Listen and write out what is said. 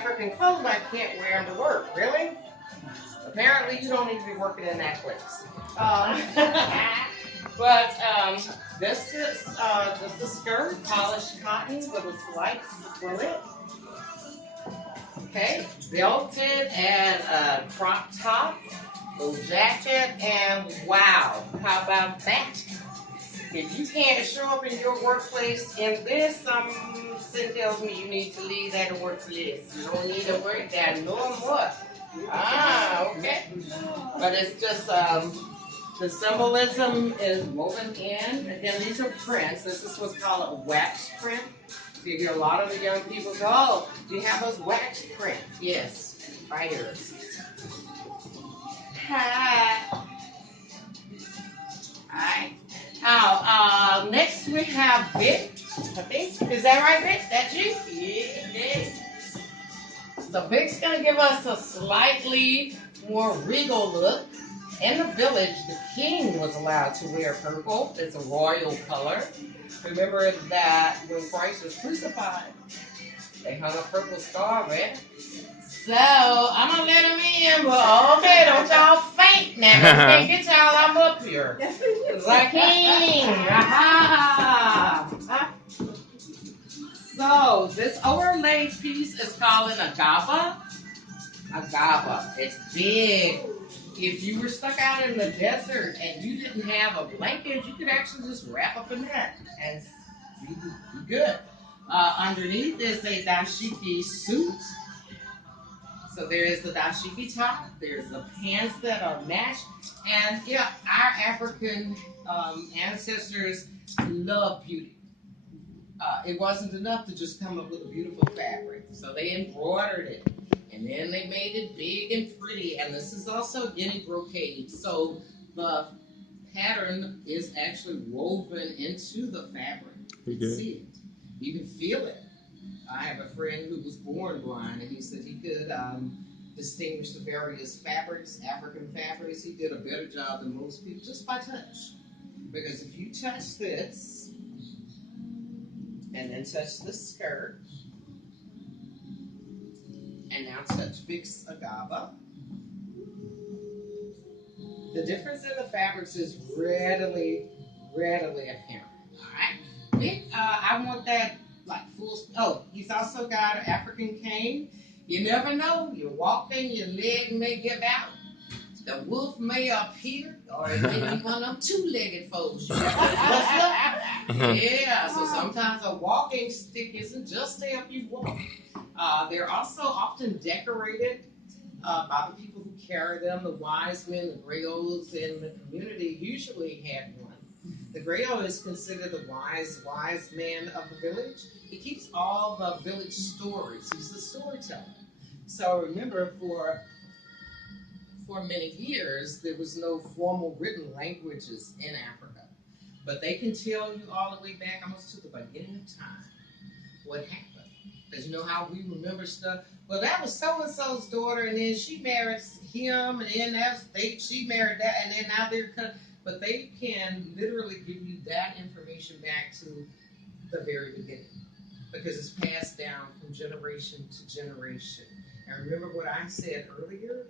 African clothes, I can't wear them to work. Really? Apparently, you don't need to be working in that place. But this is just a skirt, polished cotton with a slight slit. Okay, belted and a crop top, little jacket, and wow, how about that? If you can't show up in your workplace in this, something tells me you need to leave that workplace. You don't need to work there no more. Okay. But it's just the symbolism is woven in. Again, these are prints. This is what's called a wax print. So you hear a lot of the young people go, "Oh, do you have those wax prints?" Yes, right here. Hi. Alright. Now, next we have Vic. I think. Is that right, Vic? That you? Yeah. So Vic's going to give us a slightly more regal look. In the village, the king was allowed to wear purple. It's a royal color. Remember that when Christ was crucified, they hung a purple star over it. So, I'm going to let him in, but okay, don't y'all faint now. We can't get y'all, I'm up here. It's like king. So, this overlaid piece is called an agaba. Agaba. It's big. If you were stuck out in the desert and you didn't have a blanket, you could actually just wrap up in that and be good. Underneath is a dashiki suit. So there is the dashiki top, there's the pants that are matched, and yeah, our African ancestors love beauty. It wasn't enough to just come up with a beautiful fabric, so they embroidered it, and then they made it big and pretty, and this is also guinea brocade, so the pattern is actually woven into the fabric. You can see it. You can feel it. I have a friend who was born blind, and he said he could distinguish the various fabrics, African fabrics. He did a better job than most people just by touch. Because if you touch this, and then touch the skirt, and now touch Vic's agaba, the difference in the fabrics is readily apparent. All right, Vic, I want that like full. Oh, he's also got an African cane. You never know. You're walking, your leg may give out. The wolf may appear, or it may be one of them two-legged foes. You yeah, so sometimes a walking stick isn't just to help you walk. They're also often decorated by the people who carry them. The wise men, the griots in the community usually had one. The griot is considered the wise man of the village. He keeps all the village stories. He's the storyteller. So remember, for many years, there was no formal written languages in Africa. But they can tell you all the way back almost to the beginning of time what happened. Because you know how we remember stuff? Well, that was so-and-so's daughter, and then she married him, and then she married that, and then now they're but they can literally give you that information back to the very beginning. Because it's passed down from generation to generation. And remember what I said earlier?